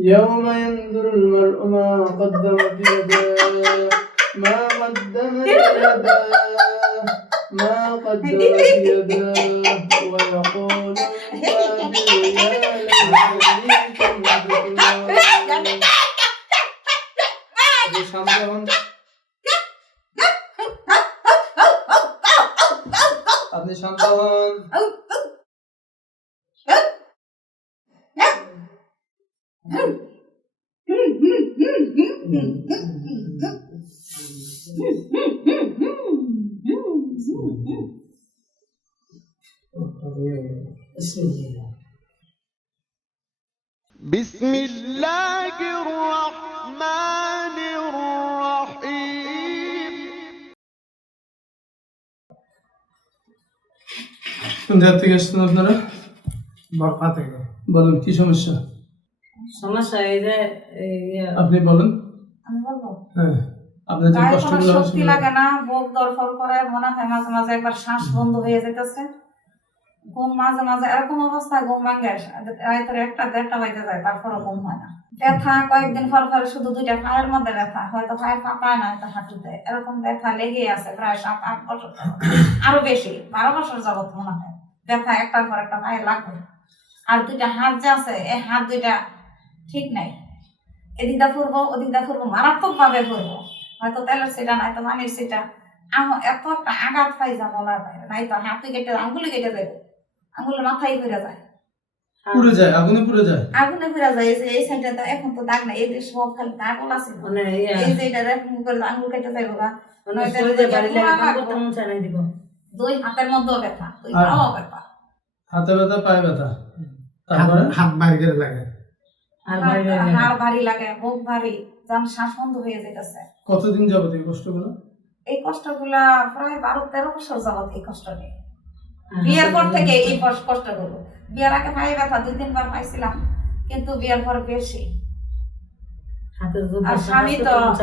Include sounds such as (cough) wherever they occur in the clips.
يوم ينظر المرء ما قدمت يداه ما قدمت يداه ما قدمت يداه ويقول الكافر يا ليتني كنت ترابا আপনি শান্ত হন আপনি শান্ত হন بسم الله الرحمن الرحيم কোন জায়গা থেকে আসছেন আপনারা বরপা থেকে বলুন কি সমস্যা সমস্যা এই যে ইয়ে, আপনি বলুন। আমি বলব? হ্যাঁ আপনার যে কষ্টগুলো শক্তি লাগে না বুক দরফর করে মনে হয় মাঝে মাঝে একবার শ্বাস বন্ধ হয়ে যেতেছে। ঘুম মাঝে মাঝে এরকম অবস্থায় ঘুম ভাঙে রাতের একটা দেড়টা বাজে যায় তারপরে ঘুম হয় না। ব্যথা কয়েকদিন পর পরে শুধু দুইটা পায়ের মধ্যে ব্যথা হয়তো পায়ের পাপায় না হয়তো হাঁটুতে। এরকম ব্যথা লেগে আছে প্রায় সাত আট বছর আরও বেশি বারো বছর যাবত মনে হয়। ব্যথা একটার পর একটা পায়ে লাগবে। আর দুইটা হাত যে আছে এই হাত দুইটা ঠিক নাই। এদিকটা ফুরবো ওদিকটা ফুরবো মারাত্মক ভাবে ফুরবো। হয়তো তেলের সেটা নাই তো পানির সেটা। আমার এত একটা আঘাত পাই যা বলার বাইরে। নাই তো হাতে কেটে আঙ্গুলি কেটে যাবে আঙ্গুলের মাথায় ফিরে যায়। পুড়ে যায় আগুনে পুড়ে যায়। আগুনে ফিরে যায়। এই যে এই সাইডে তো এখন তো দাগ নাই। এই যে সব খালি মানে এই যে এটা এরকম করে আঙ্গুল কেটে যাবে গা মানে যে বাড়ি লাগে মন দিব। দুই হাতের মধ্যেও ব্যথা। দুই পাও ব্যথা। হাতে ব্যথা পায়ে ব্যথা। তারপরে? বাইরে লাগে। হাড় ভারী লাগে বুক ভারী যেন শ্বাস বন্ধ হয়ে যেতেছে কতদিন যাবত এই কষ্টগুলো? এই কষ্টগুলা প্রায় বারো তেরো বছর যাবত এই কষ্ট নিয়ে বিয়ের পর থেকে এই কষ্টগুলো। বিয়ের আগে পায়ে ব্যথা দুই তিনবার পাইছিলাম কিন্তু বিয়ের পর বেশি। আর স্বামী তো-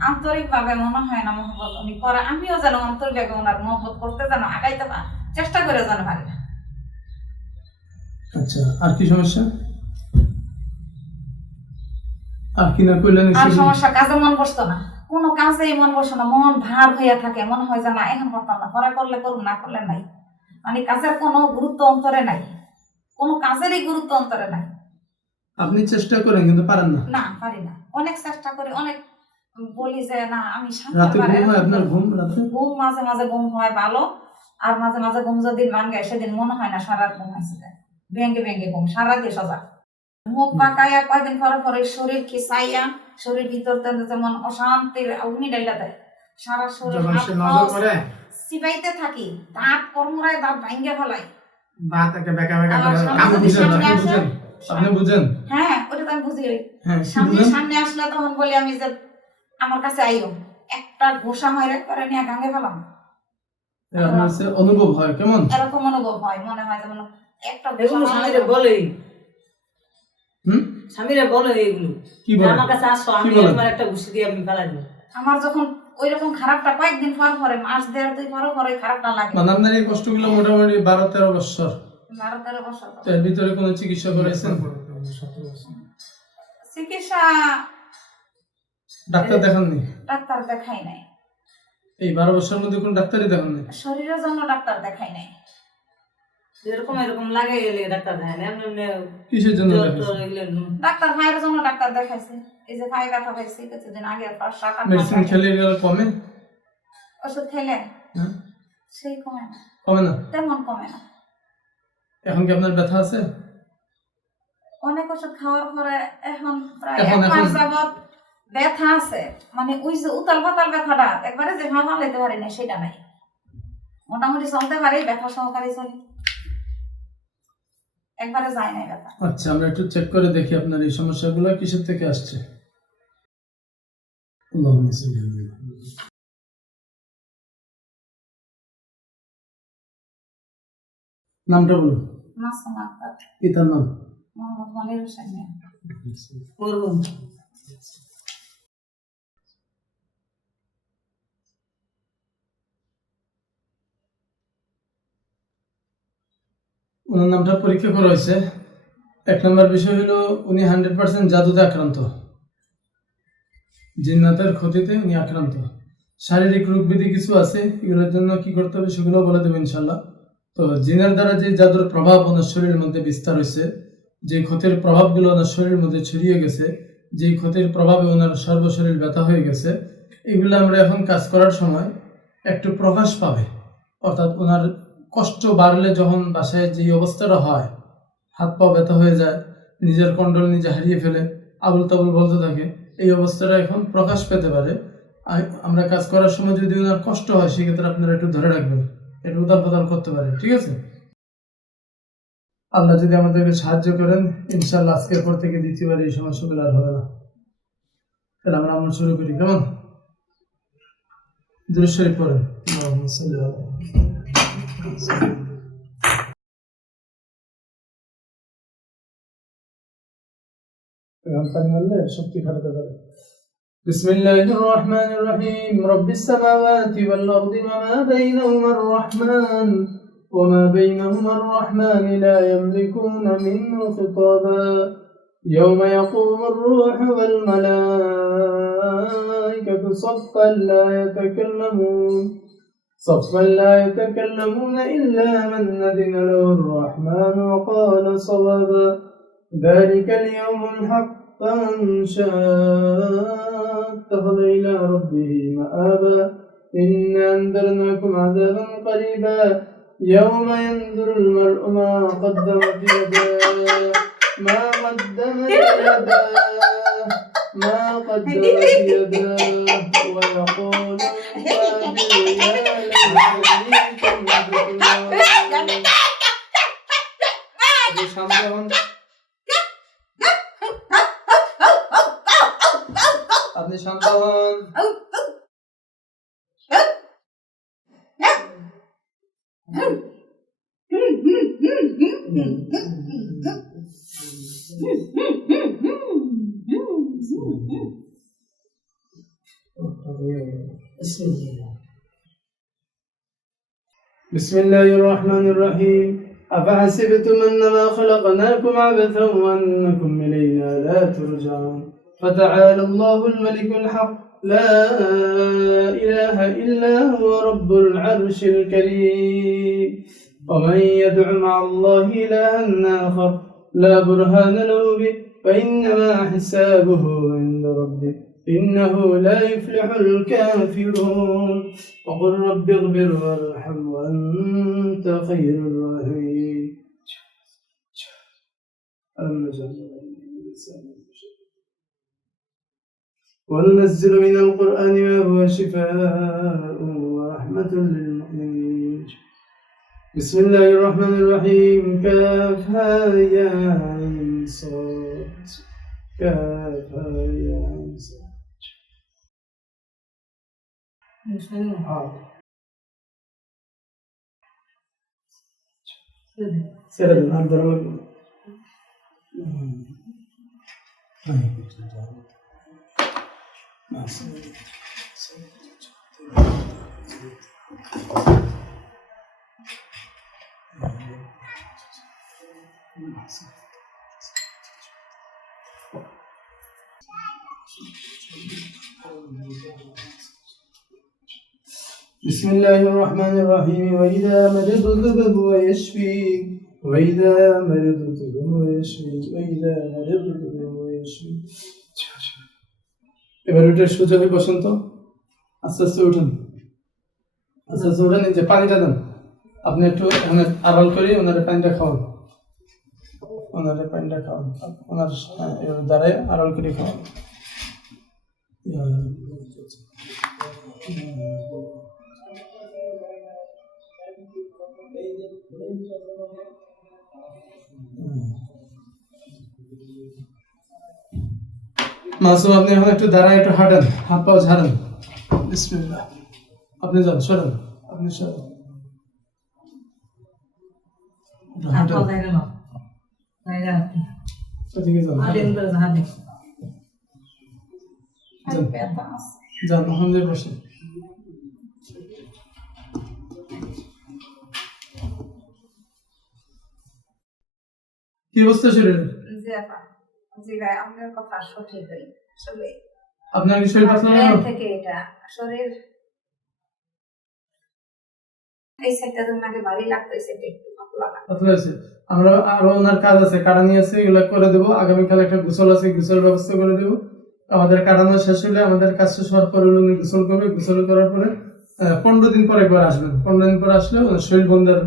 আন্তরিক ভাবে মনে হয় না মহব্বত উনি করে। আমিও যেন আন্তরিক ভাবে ওনার মহব্বত করতে যেন আগাইতে চেষ্টা করে যেন পারি না। আচ্ছা আর কি সমস্যা? আর কি না করলেন আর সমস্যা কাজে মন বসতো না। কোনো কাজেই মন বসে না মন ভার হইয়া থাকে মনে হয় যে না এখন করতাম না পরে করলে করুন না করলে নাই। মানে কাজের কোনো গুরুত্ব অন্তরে নাই। কোনো কাজেরই গুরুত্ব অন্তরে নাই। আপনি চেষ্টা করেন কিন্তু পারেন না। না পারি না। অনেক চেষ্টা করি অনেক বলি যে না আমি রাতে ঘুম হয় আপনার ঘুম রাতে? ঘুম মাঝে মাঝে ঘুম হয় ভালো আর মাঝে মাঝে ঘুম যদি ভাঙে সেদিন মনে হয় না সারা ঘুম আছে ভেঙ্গে ভেঙ্গে ঘুম সারা দিয়ে সজাগ। মুখ পাকাইয়া কয়দিন পরে পরে শরীর খিসাইয়া শরীর ভিতর যেমন অশান্তির অগ্নি ডাইলা দেয়। সারা শরীর যখন হাত সে পাও নজর করে চিবাইতে থাকি দাঁত কর্মরায় দাঁত ভাঙ্গে ফেলাই দাঁত একে বেকা বেকা করে সামনে বুঝেন হ্যাঁ ওটা তো আমি বুঝি। হ্যাঁ সামনে সামনে আসলে তখন বলি আমি যে আমার কাছে আইও। একটা ঘোষা মাইরে করে নিয়ে গাঙ্গে ফেলাম। অনুভব হয় কেমন? এরকম অনুভব হয় মনে হয় যেমন একটা ঘোষা এগুলো বলেই স্বামীরে বলে এইগুলো আমার কাছে আসো আমি তোমার একটা ঘুষি দিয়ে আমি ফেলাই দেবো। আমার যখন ওই রকম খারাপটা কয়েকদিন পর পরে মাস দেড় দুই পরে পরে খারাপটা লাগে। মানে আপনার এই কষ্টগুলো মোটামুটি বারো তেরো বছর। বারো তেরো বছর এর ভিতরে কোনো চিকিৎসা করেছেন? সতেরো বছর। চিকিৎসা ডাক্তার দেখাননি? ডাক্তার দেখাই নাই। এই বারো বছরের মধ্যে কোন ডাক্তারই দেখাননি? শরীরের জন্য ডাক্তার দেখাই নাই। এরকম এরকম লাগে এলে ডাক্তার দেয় না এমনি এমনি কিসের জন্য ডাক্তার ভাইয়ের জন্য ডাক্তার দেখাইছে। এই যে ভাই ব্যথা পাইছে কিছুদিন আগে পাঁচ সাত আট মেডিসিন খেলে গেলে কমে? ওষুধ খেলে? হ্যাঁ? সেই কমে না। কমে না? তেমন কমে না। এখন কি আপনার ব্যথা আছে? অনেক ওষুধ খাওয়ার পরে এখন প্রায় এক মাস যাবত ব্যথা আছে। মানে ওই যে উতাল পাতাল ব্যথাটা একবারে যে ভাঙা লেতে পারি না সেটা নাই। মোটামুটি চলতে পারি ব্যথা সহকারে চলি। একবারে যায় না ব্যথা আচ্ছা আমরা একটু চেক করে দেখি আপনার এই সমস্যাগুলো কিসের থেকে আসছে। আল্লাহুম্মা সাল্লি আলা মুহাম্মাদ। নামটা বলুন পিতার নাম? মোহাম্মদ মনির হোসেন ওনার নামটা পরীক্ষা করা হয়েছে। এক নম্বর বিষয় হলো, উনি হান্ড্রেড পার্সেন্ট জাদুতে আক্রান্ত। জিন্নাতের ক্ষতিতে উনি আক্রান্ত। শারীরিক রোগ ব্যাধি কিছু আছে, এগুলোর জন্য কি করতে হবে সেগুলো বলে দেবো ইনশাল্লাহ তো জিনের দ্বারা যে জাদুর প্রভাব ওনার শরীরের মধ্যে বিস্তার হয়েছে, যে ক্ষতির প্রভাবগুলো ওনার শরীরের মধ্যে ছড়িয়ে গেছে, যে ক্ষতির প্রভাবে ওনার সর্বশরীর ব্যথা হয়ে গেছে, এগুলো আমরা এখন কাজ করার সময় একটু প্রকাশ পাবে। অর্থাৎ ওনার কষ্ট বাড়লে যখন বাসায় যে অবস্থাটা হয়, হাত পা ব্যথা হয়ে যায়, নিজের কন্ট্রোল নিজে হারিয়ে ফেলে আবুল তাবুল বলতে থাকে, এই অবস্থাটা এখন প্রকাশ পেতে পারে। আমরা কাজ করার সময় যদি ওনার কষ্ট হয়, সেক্ষেত্রে আপনারা একটু ধরে রাখবেন। একটু উদার প্রদান করতে পারে ঠিক আছে? আল্লাহ যদি আমাদেরকে সাহায্য করেন ইনশাল্লাহ আজকের পর থেকে দ্বিতীয়বার এই সমস্যাগুলো আর হবে না। তাহলে আমরা আমল শুরু করি, কেমন? দৃশ্যই পড়েন। بسم الله الرحمن الرحيم. رب السماوات والأرض وما بينهما الرحمن وما بينهما الرحمن لا يملكون منه خطابا. يوم يقوم الروح والملائكة صفا لا يتكلمون. صفا لا يتكلمون إلا من أذن له الرحمن وقال صوابا. ذلك اليوم الحق فمن شاء. اتخذ إلى ربه مآبا. إنا أنذرناكم عذابا قريبا. يوم ينظر المرء ما قدمت يداه. ما قدمت يداه. ما قدمت يداه. ويقول (laughs) الكافر يا ليتني كنت ترابا আপনি শান্ত হন بسم الله الرحمن الرحيم. أفحسبتم أنما خلقناكم عبثا وأنكم إلينا لا ترجعون. فتعالى الله الملك الحق. لا إله إلا هو رب العرش الكريم. ومن يدع مع الله إلها آخر. لا برهان له به. فإنما حسابه عند ربه. إنه لا يفلح الكافرون. وقل رب اغفر وارحم وأنت خير الراحمين. وننزل من القرآن ما هو شفاء ورحمة للمؤمنين. بسم الله الرحمن الرحيم. كافها يا صاد كافها 저는 아. 세례는 안 들어가고. 음. 아이고, 뭐 진짜. 맞습니다. 맞습니다. بسم الله الرحمن الرحيم وإذا مرضت فهو يشفين وإذا مرضت فهو يشفين وإذا مرضت فهو يشفين এবার উঠে সোজা হয়ে বসেন তো আস্তে আস্তে উঠুন আস্তে আস্তে উঠেন এই যে পানিটা দেন আপনি একটু এখানে আড়াল করে ওনার পানিটা খাওয়ান ওনার পানিটা খাওয়ান ওনার হ্যাঁ, এভাবে দাঁড়ায় আড়াল করে খাওয়ান মাসুম আপনি এখন একটু দাঁড়ায় একটু হাঁটেন। হাত পাও ঝাড়েন। বিসমিল্লাহ। আপনি যান সরেন। আপনি সরেন। যান। যান। বসে কি অবস্থা শরীরের? জি আপা। জি ভাই আপনার কথা আসলে আপনার কি শরীর থেকে এটা শরীর এই সাইডটা যেমন ভারী লাগতো একটু পাতলা লাগতো আমরা আরও ওনার কাজ আছে কাটানি আছে এগুলো করে দেবো। আগামীকাল একটা গোসল আছে গোসল ব্যবস্থা করে দেবো। আমাদের কাটানো শেষ হলে আমাদের কাজ শেষ হওয়ার পরে উনি গোসল করবে। গোসল করার পরে পনেরো দিন পর একবার আসবেন। পনেরো দিন পর আসলে ওনার শরীর বন্ধার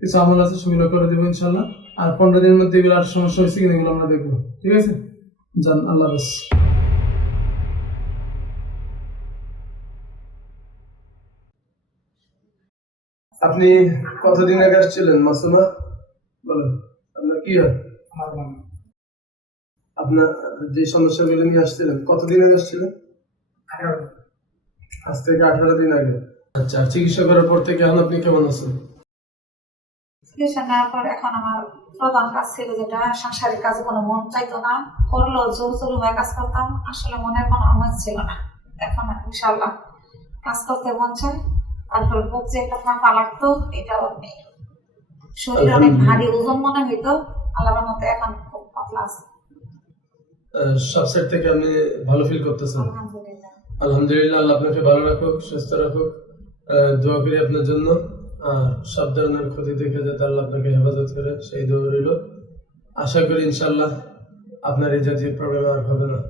কিছু আমল আছে সেগুলো করে দেবো ইনশাল্লাহ। আর পনেরো দিনের মধ্যে এগুলো আর সমস্যা হয়েছে কিনা এগুলো আমরা দেখব। ঠিক আছে? যান আল্লাহ হাফেজ। আপনি কতদিন আগে আসছিলেন মাসুমা? বলেন আপনার কি হয়? আপনার যে সমস্যাগুলো নিয়ে আসছিলেন কতদিন আগে আসছিলেন? আজ থেকে আঠারো দিন আগে। আচ্ছা চিকিৎসা করার পর থেকে এখন আপনি কেমন আছেন? নেওয়ার পর এখন আমার প্রধান কাজ ছিল যেটা সাংসারিক কাজে কোনো মন চাইতো না। জোর জোর হয়ে কাজ করতাম আসলে মনের কোনো আমেজ ছিল না। এখন ইনশাল্লাহ কাজ করতে মন তারপর বুক যে একটা ফাঁকা লাগতো এটাও নেই। শরীর অনেক ভারী ওজন মনে হইতো আল্লাহর মতো এখন খুব পাতলা আছে। আহ, সব সাইড থেকে আপনি ভালো ফিল করতেছেন? আলহামদুলিল্লাহ। আল্লাহ আপনাকে ভালো রাখুক সুস্থ রাখুক। দোয়া করি আপনার জন্য। সব ধরনের ক্ষতি থেকে যাতে আল্লাহ আপনাকে হেফাজত করে, সেই দৌড় রইল। আশা করি ইনশাল্লাহ আপনার এই জাতীয় প্রবলেম আর হবে না।